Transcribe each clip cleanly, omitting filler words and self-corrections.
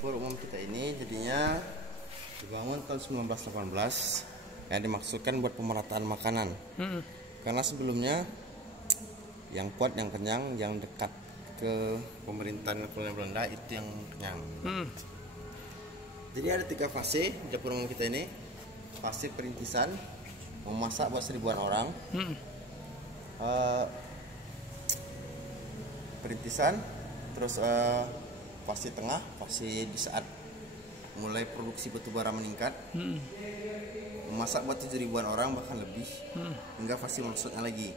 Dapur umum kita ini jadinya dibangun tahun 1918 yang dimaksudkan buat pemerataan makanan. Karena sebelumnya yang kuat, yang kenyang, yang dekat ke pemerintahan kolonial Belanda itu yang kenyang. Jadi ada 3 fase di dapur umum kita ini. Fase perintisan, memasak buat 1000-an orang. Perintisan, terus fase tengah, fase di saat mulai produksi batubara meningkat, memasak buat 7.000-an orang bahkan lebih, hingga fase merosotnya lagi.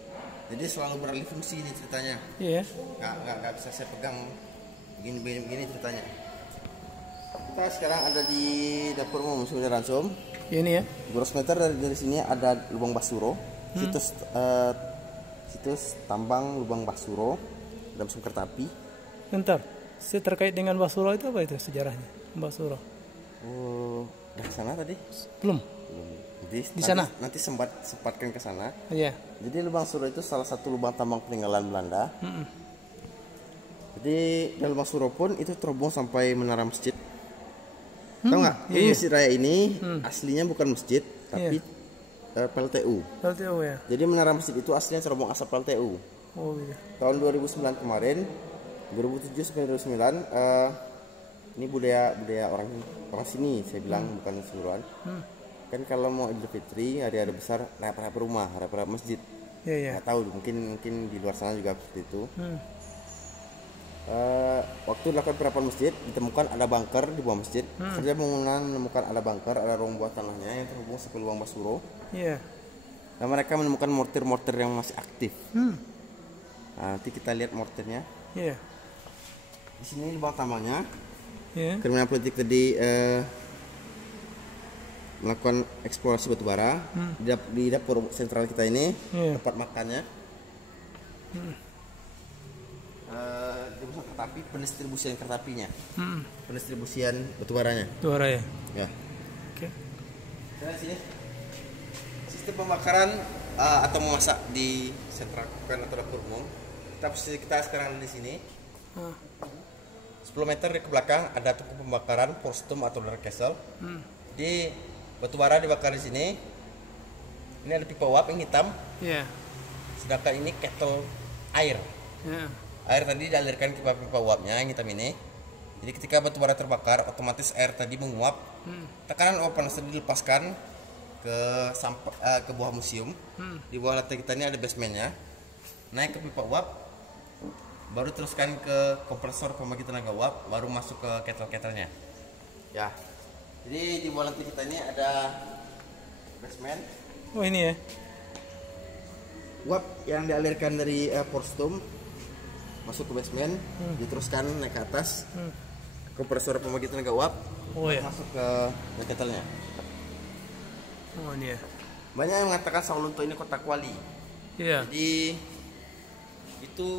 Jadi selalu beralih fungsi ini ceritanya. Iya. Nggak bisa saya pegang begini ceritanya. Kita sekarang ada di dapur umum Sumber Ransum. Ini ya. Gross meter dari sini ada lubang basuro, situs tambang lubang basuro dalam sumber api. Bentar, terkait dengan Basuro itu apa itu sejarahnya? Basuro. Oh, udah ke sana tadi? Belum. Di sana? Nanti sempatkan ke sana. Iya. Jadi lubang Suro itu salah satu lubang tambang peninggalan Belanda. Jadi dan lubang Suro pun itu terhubung sampai menara masjid. Tahu nggak? Iya. Ini Masjid Raya ini aslinya bukan masjid, tapi PLTU. PLTU ya. Jadi menara masjid itu aslinya terhubung asap PLTU. Oh iya. Tahun 2009 kemarin, 2007 sampai 2009, ini budaya orang sini, saya bilang bukan keseluruhan. Kan kalau mau Idul Fitri, hari-hari besar, raya rumah, raya masjid. Iya iya. Nggak tahu, mungkin di luar sana juga seperti itu. Waktu dilakukan perapan masjid, ditemukan ada bunker di bawah masjid. Kerja bangunan menemukan ada bunker, ada ruang buat tanahnya yang terhubung sampai lubang Basuro. Iya. Dan mereka menemukan mortir-mortir yang masih aktif. Nah, nanti kita lihat mortirnya. Iya. Di sini lubang tambangnya. Iya. Kriminal politik tadi melakukan eksplorasi batubara di dapur sentral kita ini. Tempat makannya. Di pusat kereta api, pendistribusian kereta apinya, pendistribusian batubaranya. Batubara ya. Ya. Oke. Kita sini sistem pembakaran atau memasak di sentral atau dapur umum. Kita sekarang di sini. 10 meter ke belakang ada tungku pembakaran Forstum atau Dark Castle. Di batubara dibakar di sini. Ini ada pipa uap yang hitam. Iya. Sedangkan ini kettle air. Iya. Air tadi dialirkan ke pipa uapnya yang hitam ini. Jadi ketika batubara terbakar, otomatis air tadi menguap. Tekanan uap panas tadi dilepaskan ke bawah museum. Di bawah lantai kita ini ada basementnya. Naik ke pipa uap, baru teruskan ke kompresor pembangkit tenaga uap, baru masuk ke kettle-kettlenya. Ya. Jadi di bawah lantai kita ini ada basement. Oh ini ya. Uap yang dialirkan dari Forstum masuk ke basement, diteruskan naik ke atas. Kompresor pembangkit tenaga uap. Oh ya. Masuk ke kettlenya. Oh ini ya. Banyak yang mengatakan Sawalunto ini kota kuali. Iya. Jadi itu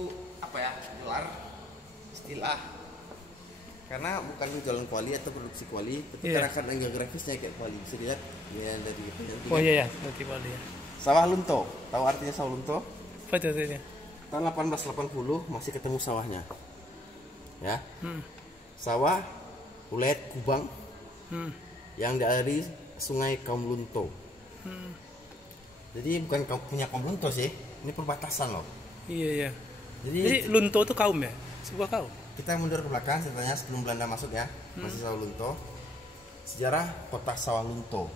apa ya, gelar istilah, karena bukan jualan kuali atau produksi kuali, tapi karena kadang geografisnya kayak kuali. Bisa dilihat ya dari Oh iya ya, berarti kuali ya. Sawah Lunto, tahu artinya sawah Lunto? Apa itu artinya? Tahun 1880 masih ketemu sawahnya, ya. Sawah Ulet Kubang yang dialiri sungai Kaum Lunto. Jadi bukan punya Kaum Lunto sih, ini perbatasan loh. Iya iya. Jadi Lunto itu kaum ya? Sebuah kaum. kita mundur ke belakang ceritanya sebelum Belanda masuk ya, masih Sawah Lunto. Sejarah kota Sawah Lunto.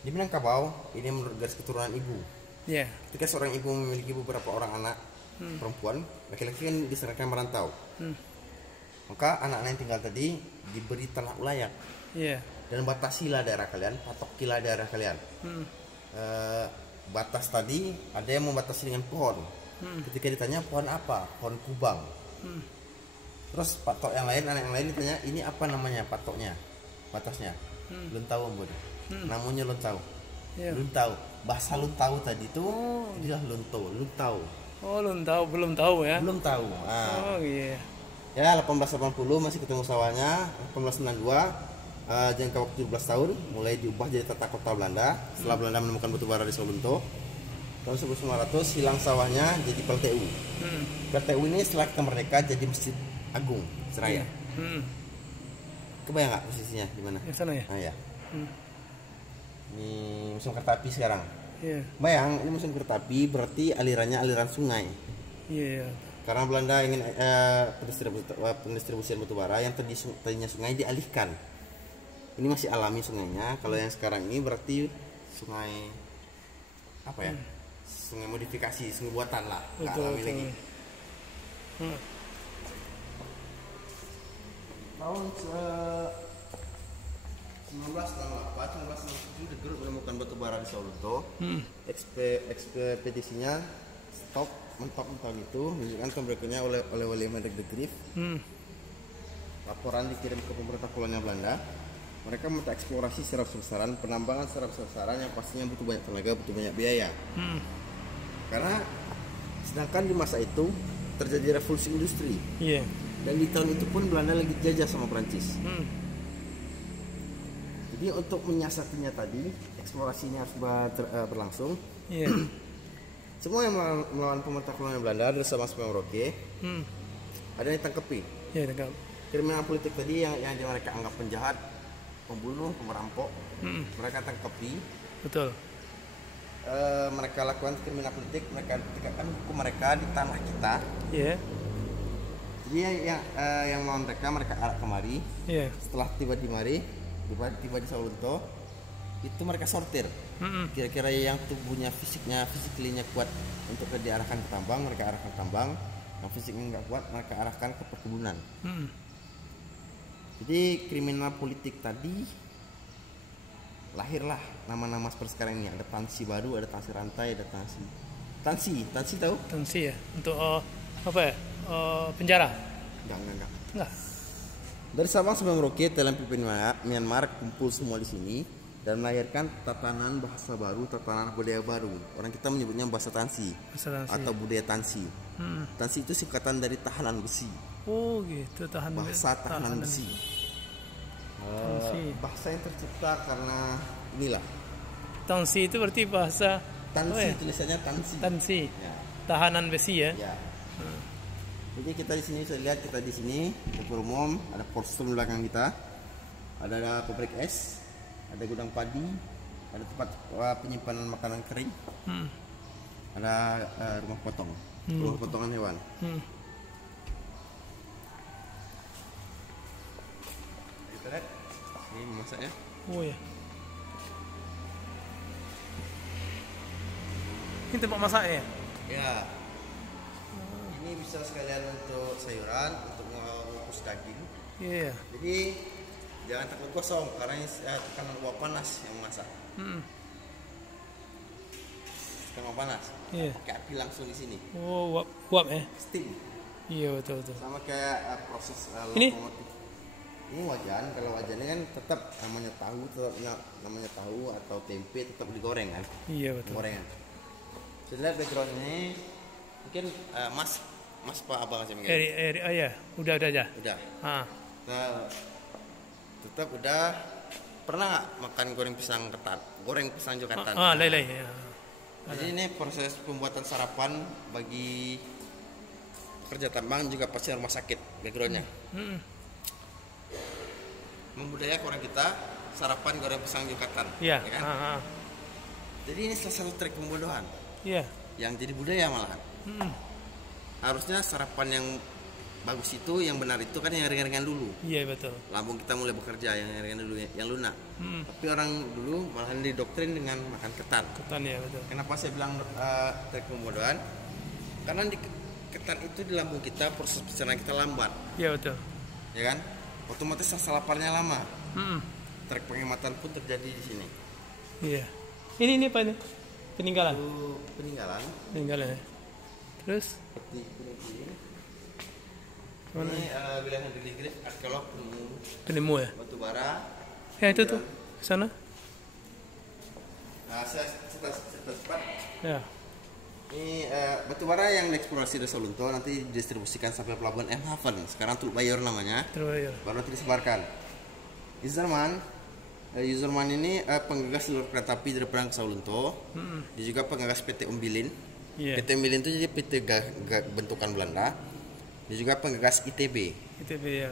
Di Minangkabau ini menurut garis keturunan ibu. Iya. Ketika seorang ibu memiliki beberapa orang anak perempuan, laki-laki kan diserahkan merantau. Maka anak-anak yang tinggal tadi diberi tanah layak. Iya. Dan batasilah daerah kalian, patokilah daerah kalian. Batas tadi ada yang membatasi dengan pohon. Ketika ditanya pohon apa, pohon kubang. Terus patok yang lain, anak yang lain ditanya ini apa namanya patoknya, batasnya. Belum tahu Bud. Namanya belum tahu. Belum tahu. Bahasa belum tahu tadi itu inilah lunto, belum tahu. Oh belum tahu, belum tahu ya? Belum tahu. Oh iya. Ya 1880 masih ketemu sawahnya. 1892 jangka waktu 17 tahun mulai diubah jadi tata kota Belanda setelah Belanda menemukan batubara di Sawalunto. Tahun 1900 hilang sawahnya jadi PLTU. PLTU ini setelah kita merdeka jadi Masjid Agung Seraya. Kebayang nggak posisinya di mana? Yang sana ya? Nah ya. Hmm. Ini musim kereta api sekarang. Iya. Bayang, ini musim kereta api berarti alirannya aliran sungai. Iya. Karena Belanda ingin pendistribusian batu bara yang tadinya sungai dialihkan. Ini masih alami sungainya. Kalau yang sekarang ini berarti sungai apa ya? Sungai modifikasi, sungai buatan lah, nggak Betul, alami betul. lagi. Hmm. Tahun 1968 The Group menemukan batu bara di Sawalunto. Ekspedisinya stop mentok tahun itu. Menunjukkan tahun berikutnya oleh William Hendrik de Grief. Laporan dikirim ke pemerintah kolonial Belanda. Mereka minta eksplorasi secara besar-besaran, penambangan secara besar-besaran yang pastinya butuh banyak tenaga, butuh banyak biaya. Karena sedangkan di masa itu terjadi revolusi industri. Iya. Dan di tahun itu pun Belanda lagi jajah sama Prancis. Jadi untuk menyiasatinya tadi, eksplorasinya harus berlangsung. Iya. Semua yang melawan pemerintah kolonial Belanda ada sama Merauke. Ada yang ditangkapi. Iya, tangkap. Kriminal politik tadi yang mereka anggap penjahat, pembunuh, pemerampok, mereka tangkapi. Betul. Mereka lakukan kriminal politik, mereka tegakkan hukum mereka di tanah kita. Iya. Jadi yang melawan mereka arak kemari. Iya. Setelah tiba di mari, tiba di Sawalunto, itu mereka sortir. Kira-kira yang tubuhnya fisiknya kuat untuk diarahkan ke tambang, mereka arahkan ke tambang. Yang fisiknya nggak kuat, mereka arahkan ke perkebunan. Jadi kriminal politik tadi lahirlah nama-nama seperti sekarang ini. Ada Tansi baru, ada Tansi rantai, ada Tansi tahu? Tansi ya. Untuk apa ya? Penjara. Enggak. Dari Sabang sampai Merauke, Thailand, Filipina, Myanmar kumpul semua di sini dan melahirkan tatanan bahasa baru, tatanan budaya baru. Orang kita menyebutnya bahasa Tansi. Atau budaya Tansi. Tansi itu singkatan dari tahanan besi. Oh gitu, Bahasa tahanan besi. Bahasa yang tercipta karena inilah. Tansi itu berarti bahasa Tansi, tulisannya Tansi. Tansi. Ya. Tahanan besi ya. Ya. Jadi kita di sini bisa lihat, kita di sini dapur umum, ada porcelain belakang kita, ada pabrik es, ada gudang padi, ada tempat penyimpanan makanan kering, ada rumah potong, rumah potongan hewan. Kita lihat, ini masaknya. Oh ya. Ini tempat masak ya? Ya. Ini bisa sekalian untuk sayuran, untuk mengukus daging. Iya. Jadi jangan takut gosong karena ini tekanan uap panas yang masak. Tekanan uap panas. Iya. Pakai api langsung di sini. Oh, uap ya? Steam. Iya, betul. Sama kayak proses Ini? lokomotif. Ini wajan. Kalau wajan ini kan tetap namanya tahu atau tempe tetap digoreng kan? Iya, betul. Gorengan. Sudah lihat background ini. Mungkin Mas Pak Abang aja mungkin. Ya, udah aja. Udah. Ah. Nah, tetap udah pernah nggak makan goreng pisang ketan? Goreng pisang juga ketan. Lele. Ya. Jadi ini proses pembuatan sarapan bagi pekerja tambang juga pasien rumah sakit backgroundnya. Membudayakan orang kita sarapan goreng pisang juga ketan. Iya. Ya kan? Jadi ini salah satu trik pembodohan. Iya. Yang jadi budaya malahan. Harusnya sarapan yang bagus itu, yang benar itu kan yang ringan-ringan dulu. Iya, betul. Lambung kita mulai bekerja yang ringan dulu, yang lunak. Tapi orang dulu malah didoktrin dengan makan ketan. Ketan ya, betul. Kenapa saya bilang trik pembodohan? Karena di ketan itu di lambung kita proses pencernaan kita lambat. Iya, betul. Ya kan? Otomatis rasa laparnya lama. Trik penghematan pun terjadi di sini. Iya. Ini apa ini? Peninggalan. Itu Peninggalan ya. Terus? Seperti ini. Mana? Ini wilayah yang dilihat arkeolog Penemu ya. batu bara. Ya itu tuh, ke sana. Nah, saya cepat. Ya. Ini batu bara yang dieksplorasi di Sawalunto nanti didistribusikan sampai pelabuhan M Haven. Sekarang Teluk Bayor namanya. Terbayar. Baru nanti disebarkan. Userman ini penggagas seluruh kereta api dari Perang ke Sawalunto. Dia juga penggagas PT Umbilin. Iya. PT Umbilin itu jadi PT bentukan Belanda. Dia juga penggagas ITB. ITB ya.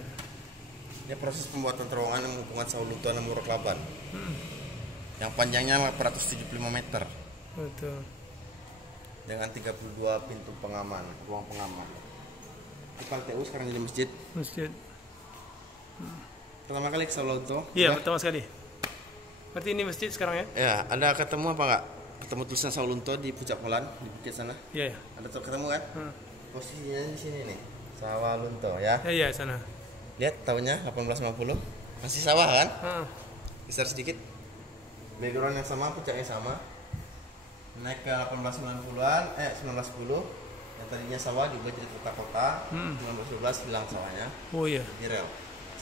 Ini proses pembuatan terowongan yang menghubungkan Sawalunto dan Muruglaban. Yang panjangnya 875 meter Betul. dengan 32 pintu pengaman, ruang pengaman. Di PLTU sekarang jadi masjid. Masjid. Pertama kali ke Sawalunto. Iya, pertama sekali. Berarti ini masjid sekarang ya? Ya, ada ketemu apa enggak? Ketemu tulisan Sawalunto di puncak Molan di bukit sana. Iya, ya. Ada ketemu kan? Posisinya di sini nih. Sawalunto ya. Iya, sana. Lihat tahunnya 1850. Masih sawah kan? Ah. Besar sedikit. Background yang sama, puncaknya sama. Naik ke 1890-an, 1910. Yang tadinya sawah juga jadi kota-kota. 1912 hilang sawahnya. Oh iya. Di rel.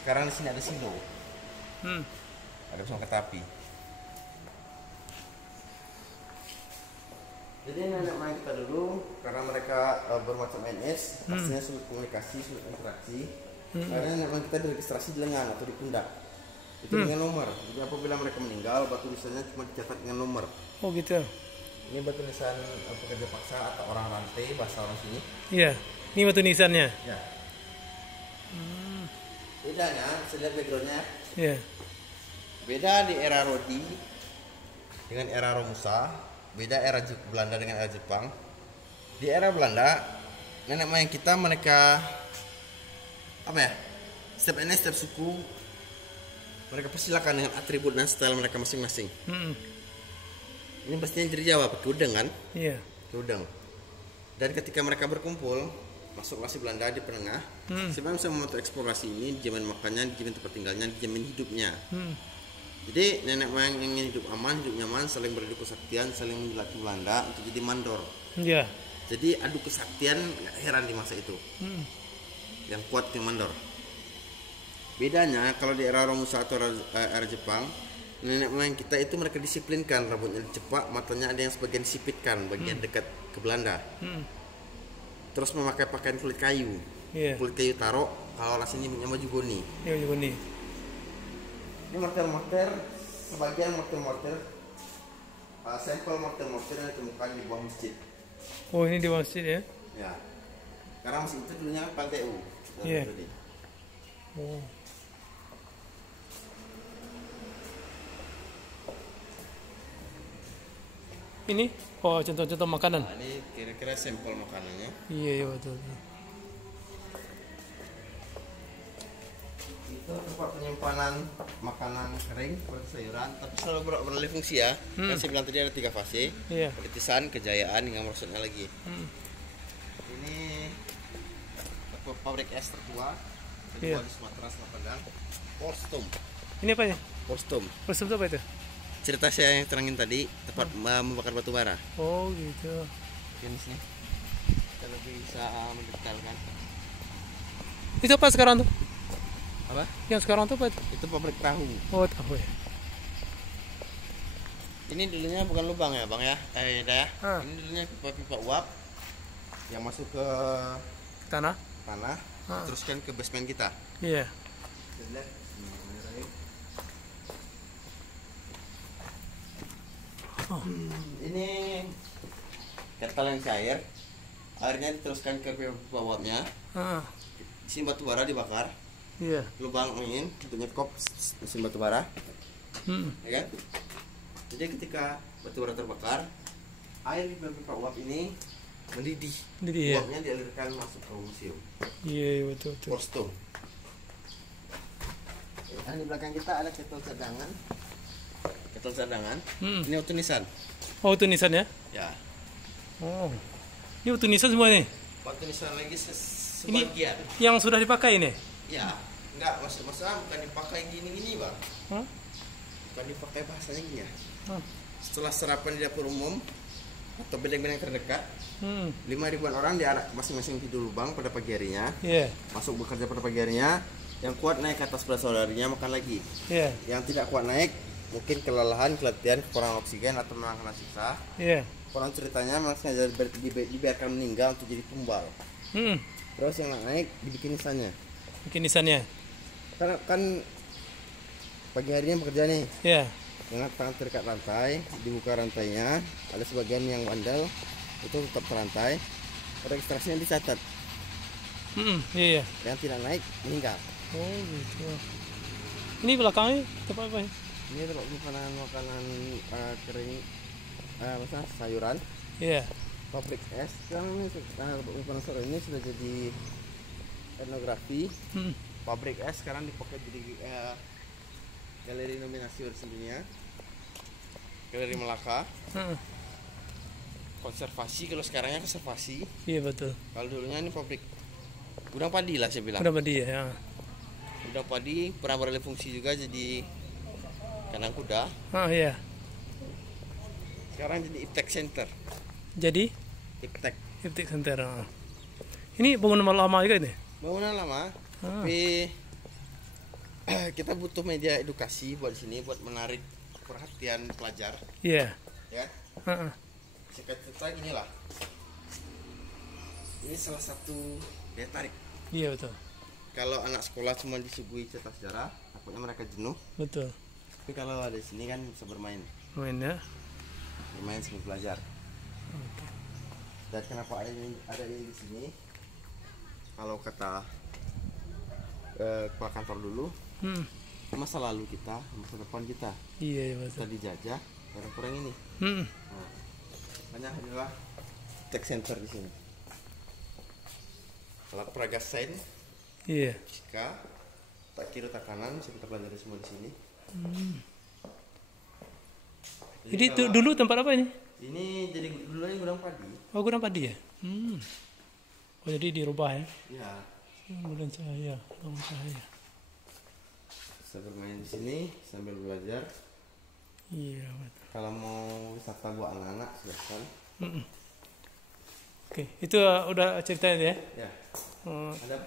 Sekarang di sini ada silo. Ada pesawat kereta api. Jadi nenek moyang kita dulu, karena mereka bermacam NS, pastinya sulit komunikasi, sulit interaksi. Karena nenek moyang kita diregistrasi di lengan atau di pundak. Itu dengan nomor. Jadi apabila mereka meninggal, batu nisannya cuma dicatat dengan nomor. Oh gitu. Ini batu nisan pekerja paksa atau orang rantai, bahasa orang sini. Iya. Ini batu nisannya. Ya. Bedanya, bisa lihat backgroundnya. Iya. Beda di era Rodi dengan era Romusa. Beda era Belanda dengan era Jepang. Di era Belanda, nenek moyang kita mereka apa ya? Setiap NS, setiap suku mereka persilakan dengan atribut dan style mereka masing-masing. Ini pastinya dari Jawa, pakai udeng kan? Iya. Pakai udeng. Dan ketika mereka berkumpul, masuk si Belanda di penengah, sebenarnya bisa membantu eksplorasi ini, dijamin makannya, dijamin tempat tinggalnya, dijamin hidupnya. Jadi nenek moyang yang ingin hidup aman, hidup nyaman, saling beradu kesaktian, saling menjelati Belanda untuk jadi mandor. Iya. Jadi adu kesaktian, nggak heran di masa itu. Yang kuat di mandor. Bedanya kalau di era Romusa atau era Jepang, nenek moyang kita itu mereka disiplinkan, rambutnya dicepak, matanya ada yang sebagian disipitkan, bagian dekat ke Belanda. Terus memakai pakaian kulit kayu. Iya. Kulit kayu taro, kalau rasanya namanya jugoni. Iya, juga nih. Ini mortir-mortir, sebagian mortir-mortir, sampel mortir-mortir yang ditemukan di bawah masjid. Oh, ini di masjid ya? Ya, karena masjid itu dulunya PLTU. Iya. Oh. Ini, oh contoh-contoh makanan. Nah, ini kira-kira sampel makanannya. Iya, iya betul. Itu tempat penyimpanan makanan kering seperti sayuran, tapi selalu beralih fungsi ya. Kan saya bilang tadi ada 3 fase. Iya. Pelitisan, kejayaan, hingga merosotnya lagi. Ini pabrik es tertua kedua di Sumatera Selatan, Porstum. Ini apa ya? Porstum. Kostum itu apa itu? Cerita saya yang terangin tadi, tempat membakar batu bara. Oh gitu. Jenisnya. Kita lebih bisa mendetailkan. Itu apa sekarang tuh? Apa? Yang sekarang tuh apa itu? Itu pabrik tahu. Oh tahu ya. Ini dulunya bukan lubang ya bang ya, ya. Ini dulunya pipa-pipa uap yang masuk ke Tanah. teruskan ke basement kita. Iya. Ini kettle yang cair, airnya diteruskan ke pipa uapnya. Di sini batu bara dibakar. Iya. Lubang angin untuk nyekop mesin batu bara. Ya kan? Jadi ketika batu bara terbakar, air di pipa uap ini mendidih. Jadi ya. Uapnya dialirkan masuk ke museum. Iya betul. Porstum. Dan di belakang kita ada kettle cadangan. Kettle cadangan. Ini auto nisan. Oh itu nisan ya? Ya. Oh. Ini auto nisan semua nih. Auto nisan lagi sebagian. Yang sudah dipakai ini? Ya. Enggak, maksudnya bukan dipakai gini-gini bang. Bukan dipakai bahasanya gini ya. Setelah serapan di dapur umum atau bedeng-bedeng terdekat, 5.000-an orang diarak masing-masing tidur lubang pada pagi harinya. Masuk bekerja pada pagi harinya. Yang kuat naik ke atas bersaudarinya makan lagi. Yang tidak kuat naik mungkin kelelahan, keletihan, kekurangan oksigen atau memang kena siksa. Orang ceritanya memang sengaja dibiarkan meninggal untuk jadi tumbal. Terus yang naik dibikin nisannya. Bikin nisannya. Kan pagi harinya bekerja nih. Dengan tangan terikat rantai, dibuka rantainya, ada sebagian yang bandel itu tetap terantai. Registrasinya dicatat. Yang tidak naik meninggal. Oh gitu. Ini belakangnya tempat apa ya? Ini tempat penyimpanan makanan kering, misalnya sayuran. Iya. Pabrik es kan ini penyimpanan sayuran ini sudah jadi etnografi. Pabrik es sekarang dipakai jadi galeri nominasi warisan dunia, galeri Melaka. Konservasi, kalau sekarangnya konservasi. Iya betul. Kalau dulunya ini pabrik gudang padi lah saya bilang. Udah padi ya. Gudang padi pernah beralih fungsi juga jadi kandang kuda. Iya. Sekarang jadi iptek center. Jadi Iptek Center. Ini bangunan lama juga ini. bangunan lama, tapi kita butuh media edukasi buat di sini buat menarik perhatian pelajar. Iya. Ya. Singkat cerita inilah. Ini salah satu daya tarik. Iya betul. Kalau anak sekolah cuma disuguhi cerita sejarah, takutnya mereka jenuh. Betul. Tapi kalau ada di sini kan bisa bermain sambil belajar. Dan kenapa ada ini di sini? Kalau kata kepala kantor dulu, masa lalu kita, masa depan kita. Iya betul. Kita dijajah, kurang ini. Nah, banyak adalah tech center di sini. Alat peraga sain, fisika, tak kiri tak kanan, bisa kita pelajari semua di sini. Jadi dulu tempat apa ini? Ini jadi dulunya gudang padi. Oh gudang padi ya. Oh jadi dirubah ya? Ya. Gudang cahaya, ruang cahaya. Bisa bermain di sini sambil belajar. Iya betul. Kalau mau wisata buat anak-anak silahkan. Oke, itu udah ceritanya ya? Ya. Oh. Ada